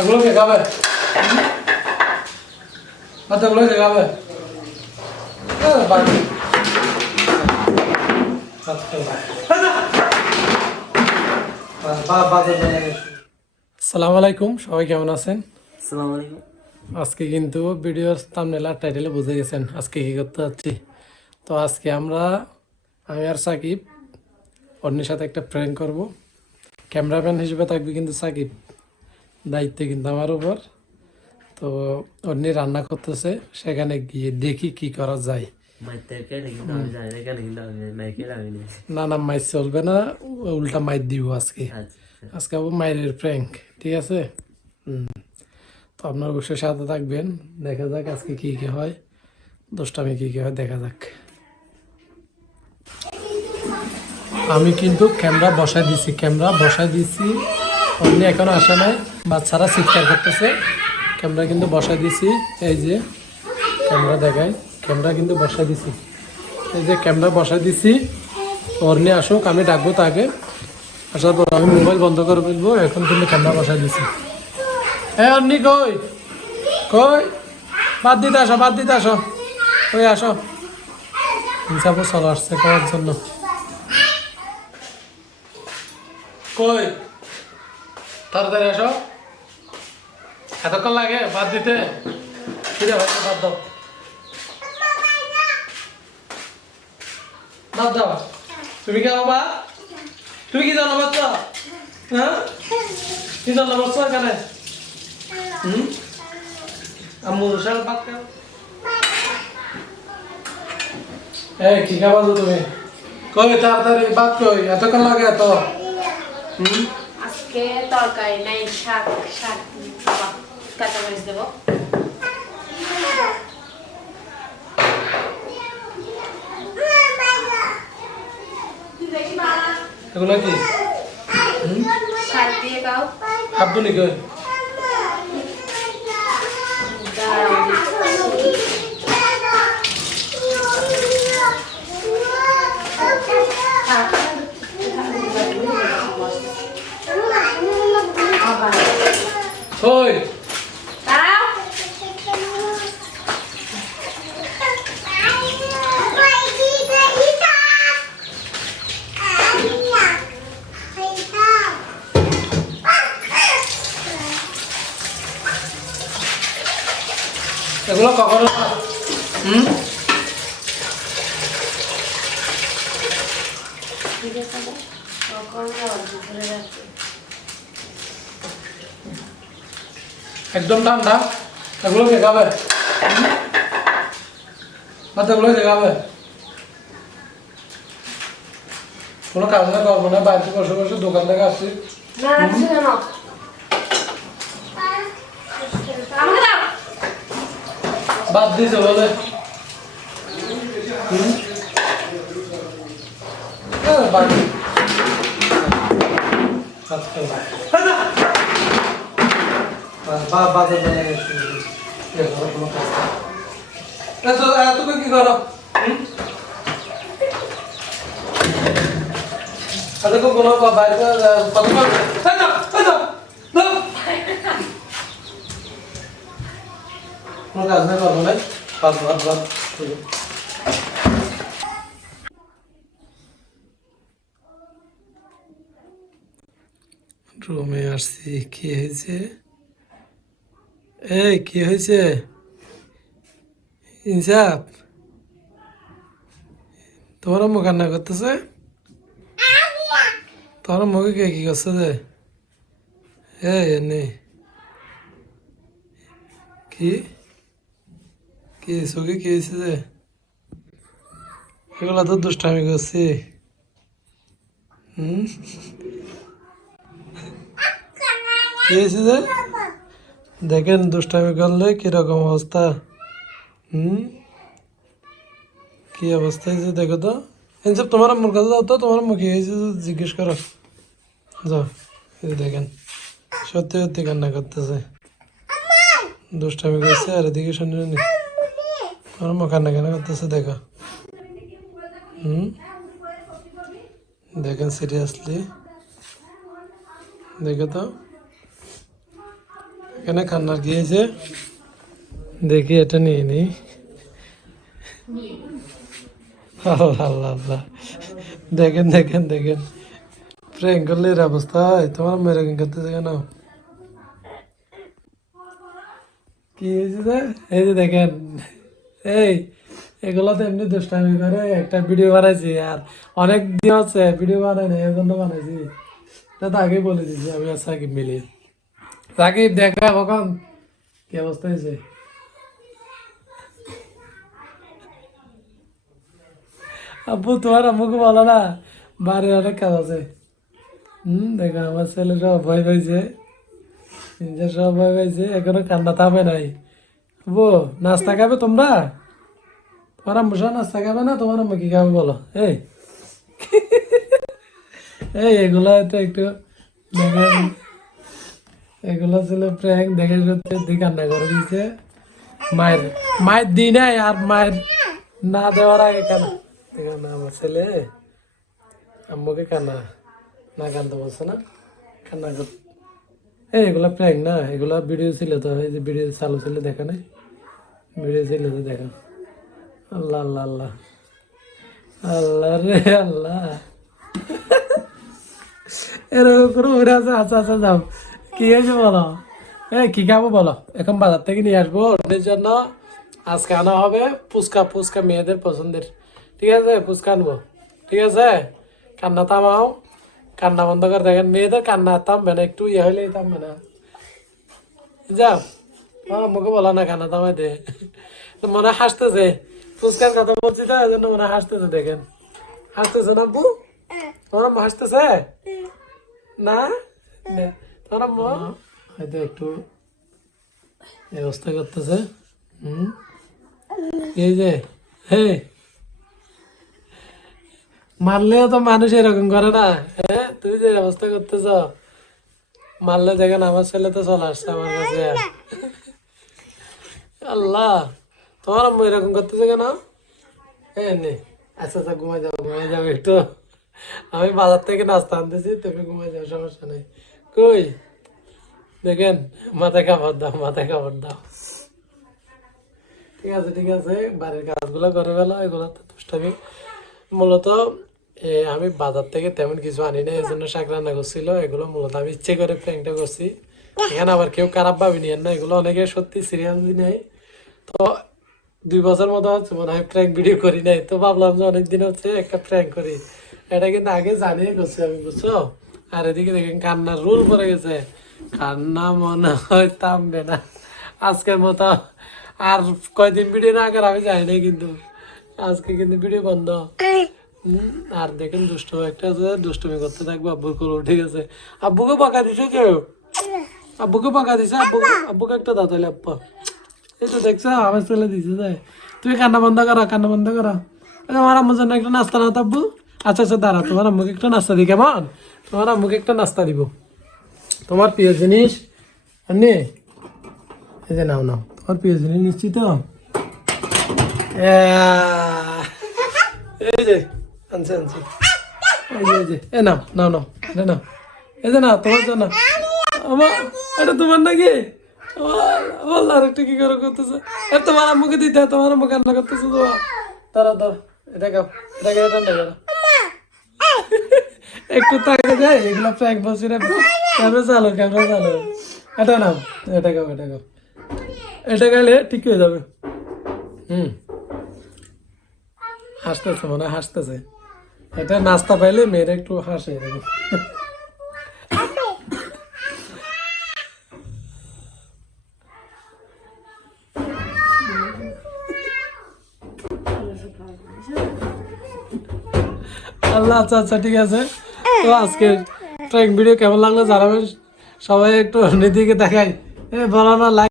এগুলো কে খাবে? এগুলো কে খাবে? আসসালামু আলাইকুম, সবাই কেমন আছেন? আসসালামু আলাইকুম। আজকে কিন্তু ভিডিওর থাম্বনেল আর টাইটেলে বুঝে গেছেন আজকে কি করতে যাচ্ছি। তো আজকে আমি আর সাকিব অন্যের সাথে একটা প্র্যাঙ্ক করব। ক্যামেরাম্যান হিসেবে থাকবে কিন্তু সাকিব, দায়িত্বে কিন্তু আমার উপর। তো অন্য রান্না করতেছে, সেখানে গিয়ে দেখি কি করা যায়। না না, মাইর চলবে না, উল্টা মাইর দিব আজকে। আজকে আবার মায়ের প্র্যাঙ্ক, ঠিক আছে? তো আপনার অবশ্যই সাথে থাকবেন, দেখা যাক আজকে কি কি হয়, দশটামে কি কি হয় দেখা যাক। আমি কিন্তু ক্যামেরা বসাই দিছি, অন্য এখনো আসে নাই, বাচ্চারা চিৎকার করতেছে। ক্যামেরা কিন্তু বসাই দিছি, এই যে ক্যামেরা দেখায়, ক্যামেরা কিন্তু বসাই দিছি, এই যে ক্যামেরা বসাই দিছি। অর্ণি আসুক, আমি ডাকবো তাকে, আসার পর আমি মোবাইল বন্ধ করে ফেলবো। এখন কিন্তু ক্যামেরা বসাই দিছি। হ্যাঁ অর্ণি কই কই, বাদ দিতে আসো, ওই আসো, হিসাবও চলে আসছে খাওয়ার জন্য। কই তাড়াতাড়ি আসো, এতক্ষণ লাগে বাদ দিতে? ফিরে ভাই বাদ দাও, বাদ দাও। তুমি কি বাবা, তুমি কি জানো বাচ্চা? হ্যাঁ কি জানো বাচ্চা এখানে? আম্মু রসাল ভাত খাও। এই কি খাবা তুমি? কই তাড়াতাড়ি ভাত কই, এতক্ষণ লাগে এত? আজকে তরকারি নাই, শাক কাঁচা মরিচ দেবো। এগুলো কি শাক দিয়ে খাও। আব্দুলি কই? কই দাঁড়াও। এগুলো কখনো ঠিক আছে, তখন দুপুরে রাখছি। একদম ঠান্ডা। এগুলো কে খাবে? এগুলো কে খাবে? কোনো কাজ না করবো না, বাড়িতে বসে বসে দোকান থেকে আসছি। না রাখছি কেন? আমাকে দাও। বাদ দিয়েছে বলে বাড়ি তুমি কি করো? কোনো বাইরে কত কোনো কাজ না করবো না, বাদ বাদ বাদ। রুমে আসছি, কি হয়েছে? এই কি হয়েছে ইনসাফ? তোমার মুখ কান্না করতেছে? তোমার মুখে কে কি করছে যে? এই এনে কি কি চোখে কি হয়েছে যে? এগুলা তো দুষ্টামি করছি। কি হয়েছে যে? দেখেন দুষ্টামি করলে কিরকম অবস্থা। কি অবস্থা হয়েছে দেখো তো। এনসব তোমার মুখ কাছে যাও তো, তোমার মুখে হয়েছে জিজ্ঞেস করো, যাও। এই দেখেন সত্যি সত্যি কান্না করতেছে, দুষ্টামি করছে। আর এদিকে শুনে নি আমার মুখ কান্না কান্না করতেছে, দেখো। দেখেন সিরিয়াসলি, দেখো তো। এখানে কান্নার কি হয়েছে দেখি, এটা নিয়ে নিই। আল্লাহ আল্লাহ আল্লাহ, দেখেন দেখেন দেখেন, প্র্যাঙ্ক করলে এর অবস্থা হয়। তোমার মেরে করতেছে কেন? কি হয়েছে যে? এই যে দেখেন, এই এগুলো তো এমনি দুষ্টামি করে একটা ভিডিও বানাইছি, আর অনেক দিন হচ্ছে ভিডিও বানাই না, এর জন্য বানাইছি। এটা তো আগেই বলে দিয়েছি আমি আর সাকিব মিলিয়ে। সাকিব দেখা কখন কি অবস্থা হয়েছে? আব্বু তোমার আম্মুকে বলো না বাড়ির অনেক কাজ আছে। দেখো আমার ছেলে সব ভয় পাইছে, নিজের সব ভয় পাইছে, এখনো কান্না থামে নাই। আব্বু নাস্তা খাবে তোমরা? তোমার আম্মু সব নাস্তা খাবে না? তোমার আম্মু কি খাবে বলো? এই এই এগুলা তো একটু দেখেন, এগুলো ছিল প্র্যাঙ্ক, দেখে সত্যি কান্না করে দিয়েছে। মায়ের মায়ের দিই নাই, আর মায়ের না দেওয়ার আগে কেন দেখেন আমার ছেলে আম্মুকে কান্না না কান্দতে বলছে না, কান্না কর। এই এগুলা প্র্যাঙ্ক না, এগুলা ভিডিও ছিল তো, এই যে ভিডিও চালু ছিল দেখা নাই, ভিডিও ছিল তো দেখা। আল্লাহ আল্লাহ আল্লাহ আল্লাহ রে আল্লাহ, এরকম করে উড়ে আছে। আচ্ছা আচ্ছা যাও, কি হয়েছে বলো? এই কি খাবো বলো? এখন বাজার থেকে নিয়ে আসবো ওদের জন্য। আজকে আনা হবে ফুচকা, ফুচকা মেয়েদের পছন্দের, ঠিক আছে? ফুচকা আনবো, ঠিক আছে? কান্না থামাও, কান্না বন্ধ করে। দেখেন মেয়েদের কান্না থামবে না, একটু ইয়ে হলেই থামবে না। যাও আমাকে বলো না কান্না থামাই দে, মনে হয় হাসতেছে, ফুচকার কথা বলছি তো এই জন্য মনে হয় হাসতেছে। দেখেন হাসতেছে না আব্বু? তোমার আম্মু হাসতেছে না? তোমার আম্মু হয়তো একটু ব্যবস্থা করতেছে। এই যে হে, মারলেও তো মানুষ এরকম করে না। হ্যাঁ তুই যে ব্যবস্থা করতেছ, মারলে দেখেন আমার ছেলে তো চলে আসছে আমার কাছে। আল্লাহ, তোমার আম্মু এরকম করতেছে কেন? হ্যাঁ নে, আচ্ছা আচ্ছা ঘুমাই যাও, ঘুমাই যাও একটু। আমি বাজার থেকে নাস্তা আনতেছি, তুমি ঘুমাই যাও, সমস্যা নেই। কই দেখেন, মাথায় খাবার দাও, মাথায় খাবার দাও। ঠিক আছে ঠিক আছে, বাড়ির কাজগুলো করে ফেলো, এগুলো তো দুষ্টামি। মূলত আমি বাজার থেকে তেমন কিছু আনি না, এই জন্য শাক রান্না করছিল। এগুলো মূলত আমি ইচ্ছে করে প্র্যাঙ্কটা করছি। এখানে আবার কেউ খারাপ ভাবি নিয়েন না, এগুলো অনেকে সত্যি সিরিয়াসলি নেই। তো 2 বছর মতো হচ্ছে মনে হয় প্র্যাঙ্ক ভিডিও করি নাই, তো ভাবলাম যে অনেকদিন হচ্ছে একটা প্র্যাঙ্ক করি। এটা কিন্তু আগে জানিয়ে করছি আমি, বুঝছো? আর এদিকে দেখেন কান্নার রোল পড়ে গেছে, কান্না মনে হয় থামবে না আজকের মতো। আর কয়দিন ভিডিও না আগে আমি জানি না, কিন্তু আজকে কিন্তু ভিডিও বন্ধ। আর দেখেন দুষ্টু একটা আছে, দুষ্টুমি করতে থাকবো। আব্বুর করো, ঠিক আছে? আব্বুকে বকা দিছো কেউ? আব্বুকে বকা দিছে? আব্বুকে একটা দাঁত হইলে আব্বা, এই তো দেখছো আমার ছেলে দিছে যায়। তুমি কান্না বন্ধ করো, কান্না বন্ধ করো। আমার আম্মুর জন্য একটা নাস্তা না আব্বু? আচ্ছা আচ্ছা দাঁড়া, তোমার আম্মুকে একটা নাস্তা দিই, কেমন? তোমার আম্মুকে একটা নাস্তা দিব, তোমার প্রিয় জিনিস। নে এই যে নাও নাও, তোমার প্রিয় জিনিস নিচ্ছি তো। এই যে আনছি আনছি, এই যে এ নাও নাও নাও, এটা নাও, এই যে নাও তোমার জন্য। আমার এটা তোমার নাকি? আমার আরেকটা কি করে করতেছে? তোমার আম্মুকে দিতে, তোমার আম্মু কান্না করতেছে। তোমার দাঁড়া দাঁড়া, এটা খাও, এটা খাও, ঠান্ডা করো। একটু তাকে যায়, এগুলো প্র্যাঙ্ক বলছি না। ক্যামেরা চালো, ক্যামেরা চালো। এটা নাও, এটা খাও, এটা খাও, এটা খাইলে ঠিক হয়ে যাবে। হাসতেছে মনে হয়, হাসতেছে। এটা নাস্তা পাইলে মেয়েরা একটু হাসে এরকম। আল্লাহ, আচ্ছা আচ্ছা ঠিক আছে। তো আজকের প্র্যাঙ্ক ভিডিও কেমন লাগলো জানাবেন। সবাই একটু নিদিকে দেখাই, বলো না লাইক